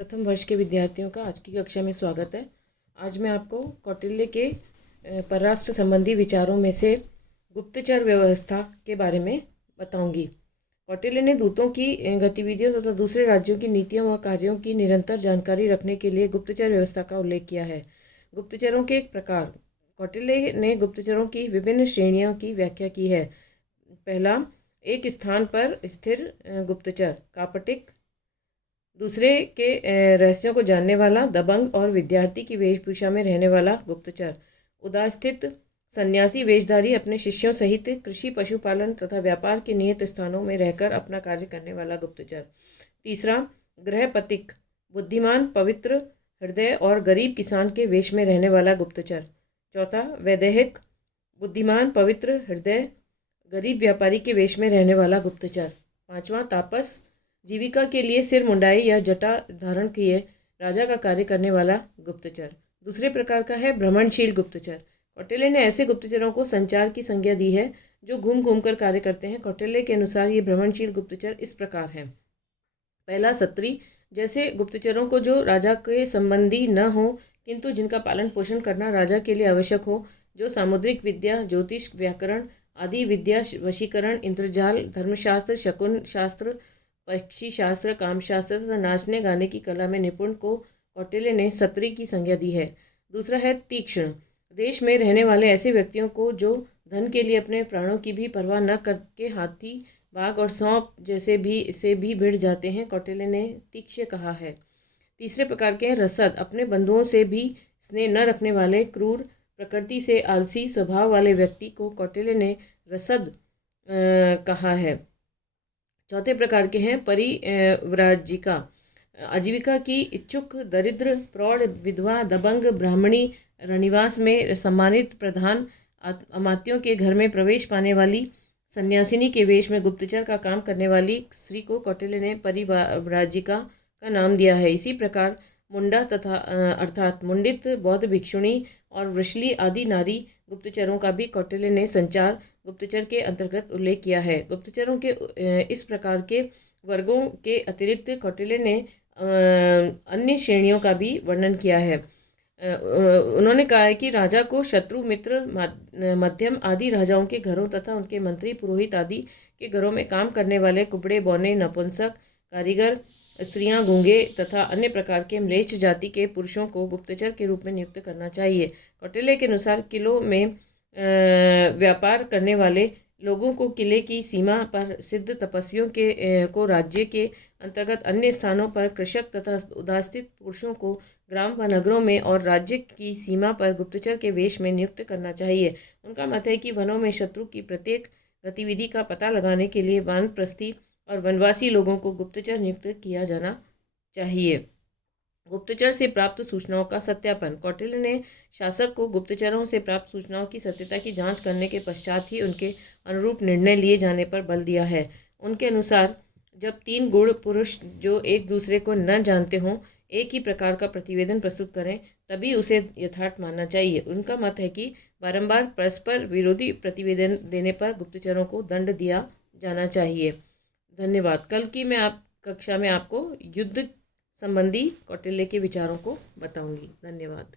प्रथम वर्ष के विद्यार्थियों का आज की कक्षा में स्वागत है। आज मैं आपको कौटिल्य के परराष्ट्र संबंधी विचारों में से गुप्तचर व्यवस्था के बारे में बताऊंगी। कौटिल्य ने दूतों की गतिविधियों तथा दूसरे राज्यों की नीतियों व कार्यों की निरंतर जानकारी रखने के लिए गुप्तचर व्यवस्था का उल्लेख किया है। गुप्तचरों के एक प्रकार। कौटिल्य ने गुप्तचरों की विभिन्न श्रेणियों की व्याख्या की है। पहला, एक स्थान पर स्थिर गुप्तचर, कापटिक। दूसरे के रहस्यों को जानने वाला, दबंग और विद्यार्थी की वेशभूषा में रहने वाला गुप्तचर। उदास्थित सन्यासी वेशधारी, अपने शिष्यों सहित कृषि, पशुपालन तथा व्यापार के नियत स्थानों में रहकर अपना कार्य करने वाला गुप्तचर। तीसरा, गृहपथिक, बुद्धिमान, पवित्र हृदय और गरीब किसान के वेश में रहने वाला गुप्तचर। चौथा, वैदेहिक, बुद्धिमान, पवित्र हृदय, गरीब व्यापारी के वेश में रहने वाला गुप्तचर। पांचवा, तापस, जीविका के लिए सिर मुंडाई या जटा धारण किए राजा का कार्य करने वाला गुप्तचर। दूसरे प्रकार का है भ्रमणशील गुप्तचर। कौटिल्य ने ऐसे गुप्तचरों को संचार की संज्ञा दी है जो घूम घूम कर कार्य करते हैं। कौटिल्य के अनुसार ये भ्रमणशील गुप्तचर इस प्रकार हैं। पहला, सत्री, जैसे गुप्तचरों को जो राजा के संबंधी न हो किंतु जिनका पालन पोषण करना राजा के लिए आवश्यक हो, जो सामुद्रिक विद्या, ज्योतिष, व्याकरण आदि विद्या, वशीकरण, इंद्रजाल, धर्मशास्त्र, शकुन शास्त्र, पक्षी शास्त्र, कामशास्त्र तथा नाचने गाने की कला में निपुण को कौटिल्य ने सत्री की संज्ञा दी है। दूसरा है तीक्ष्ण, देश में रहने वाले ऐसे व्यक्तियों को जो धन के लिए अपने प्राणों की भी परवाह न करके हाथी, बाघ और सांप जैसे भी भिड़ जाते हैं, कौटिल्य ने तीक्ष्ण कहा है। तीसरे प्रकार के हैं रसद, अपने बंधुओं से भी स्नेह न रखने वाले, क्रूर, प्रकृति से आलसी स्वभाव वाले व्यक्ति को कौटिल्य ने रसद कहा है। चौथे प्रकार के हैं परिव्राजिका, आजीविका की इच्छुक, दरिद्र, प्रौढ़, विधवा, दबंग, ब्राह्मणी, रनिवास में सम्मानित प्रधान अमात्यों के घर में प्रवेश पाने वाली, सन्यासिनी के वेश में गुप्तचर का काम करने वाली स्त्री को कौटिल्य ने परिव्राजिका का नाम दिया है। इसी प्रकार मुंडा तथा अर्थात मुंडित, बौद्ध भिक्षुणी और वृषली आदि नारी गुप्तचरों का भी कौटिल्य ने संचार गुप्तचर के अंतर्गत उल्लेख किया है। गुप्तचरों के इस प्रकार के वर्गों के अतिरिक्त कौटिल्य ने अन्य श्रेणियों का भी वर्णन किया है। उन्होंने कहा है कि राजा को शत्रु, मित्र, मध्यम आदि राजाओं के घरों तथा उनके मंत्री, पुरोहित आदि के घरों में काम करने वाले कुबड़े, बौने, नपुंसक, कारीगर, स्त्रियां, गूंगे तथा अन्य प्रकार के म्लेच्छ जाति के पुरुषों को गुप्तचर के रूप में नियुक्त करना चाहिए। कौटिल्य के अनुसार किलों में व्यापार करने वाले लोगों को किले की सीमा पर, सिद्ध तपस्वियों को राज्य के अंतर्गत अन्य स्थानों पर, कृषक तथा उदास्थित पुरुषों को ग्राम व नगरों में और राज्य की सीमा पर गुप्तचर के वेश में नियुक्त करना चाहिए। उनका मत है कि वनों में शत्रु की प्रत्येक गतिविधि का पता लगाने के लिए वानप्रस्थी और वनवासी लोगों को गुप्तचर नियुक्त किया जाना चाहिए। गुप्तचर से प्राप्त सूचनाओं का सत्यापन। कौटिल्य ने शासक को गुप्तचरों से प्राप्त सूचनाओं की सत्यता की जांच करने के पश्चात ही उनके अनुरूप निर्णय लिए जाने पर बल दिया है। उनके अनुसार जब तीन गुण पुरुष जो एक दूसरे को न जानते हों एक ही प्रकार का प्रतिवेदन प्रस्तुत करें तभी उसे यथार्थ मानना चाहिए। उनका मत है कि बारंबार परस्पर विरोधी प्रतिवेदन देने पर गुप्तचरों को दंड दिया जाना चाहिए। धन्यवाद। कल की कक्षा में आपको युद्ध संबंधी कौटिल्य के विचारों को बताऊंगी। धन्यवाद।